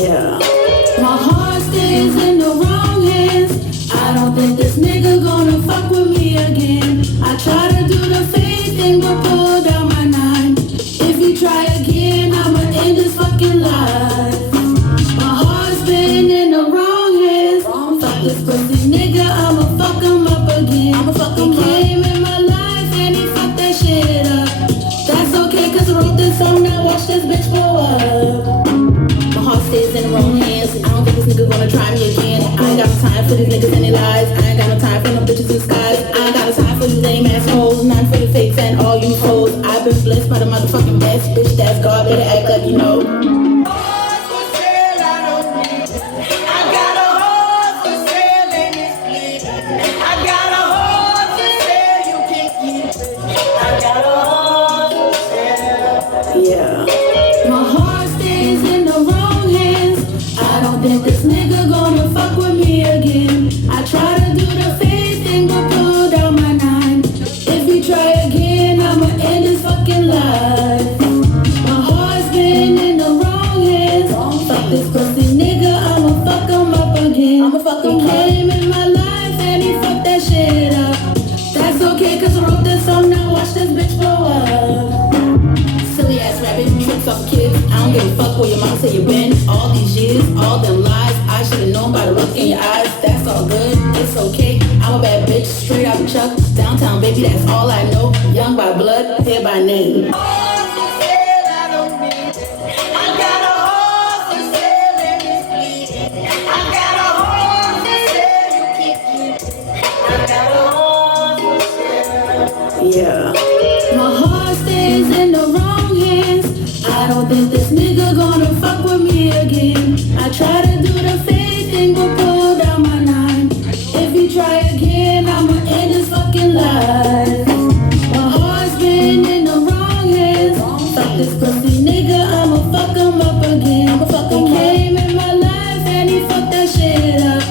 Yeah. My heart stays in the wrong hands. I don't think this nigga gonna fuck with me again. I try to do the fake thing but pull down my nine. If you try again, I'ma end this fucking life. My heart's been in the wrong hands. Fuck this pussy nigga, I'ma fuck him up again. He came in my life and he fucked that shit up. That's okay cause I wrote this song, now watch this bitch blow up. My heart stays in the wrong hands. I don't think this nigga gonna try me again. I ain't got no time for these niggas and their lies. I ain't got no time for no bitches in skies. I ain't got no time for these lame assholes. None for the fakes and all you hoes. I've been blessed by the motherfucking best. Bitch, that's God, better act like you know. Yeah. My heart stays in the wrong hands. I don't think this nigga gonna fuck with me again. I try to do the fake thing but pull down my nine. If you try again, I'ma end this fucking life. My heart's been in the wrong hands. Fuck this pussy nigga, I'ma fuck him up again. He came in my life and he fucked that shit up. That's okay cause I wrote this song, now watch this bitch blow up. Silly ass rapping, tricks off kids. I don't give a fuck where your mom say you been. All these years, all them lies. I should've known by the look in your eyes. That's all good, it's okay. I'm a bad bitch, straight out of Chuck. Downtown baby, that's all I know. Young by blood, here by name. Yeah. My heart stays in the wrong hands. I don't think this nigga gonna fuck with me again. I try to do the fake thing but pull down my nine. If you try again, I'ma end this fucking life. My heart's been in the wrong hands. Fuck this pussy nigga, I'ma fuck him up again. He came in my life and he fucked that shit up.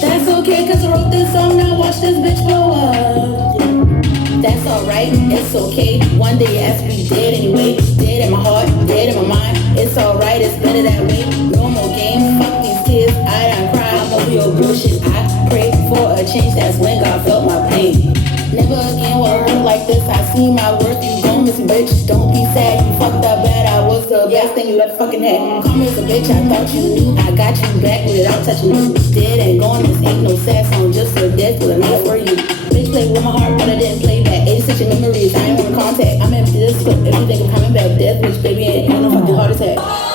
That's okay cause I wrote this song, now watch this bitch blow up. That's alright, it's okay. One day your ass will be dead anyway. Dead in my heart, dead in my mind. It's alright, it's better that way. No more games, fuck these kids. I done cried, I'm over your bullshit. I pray for a change, that's when God felt my pain. Never again will I hurt like this. I see my worth, you gon' miss me, bitch. Don't be sad, you fucked up bad. I was the best thing you ever fucking had. Call me as a bitch, I thought you knew. I got you back without touching you. Dead and gone, this ain't no sad song, just a death with a knife for you. Bitch played with my heart, but I didn't play back. 86 in memories, I ain't wanna contact. I'm empty this clip. If you think I'm coming back, death bitch, baby, ain't no fucking heart attack.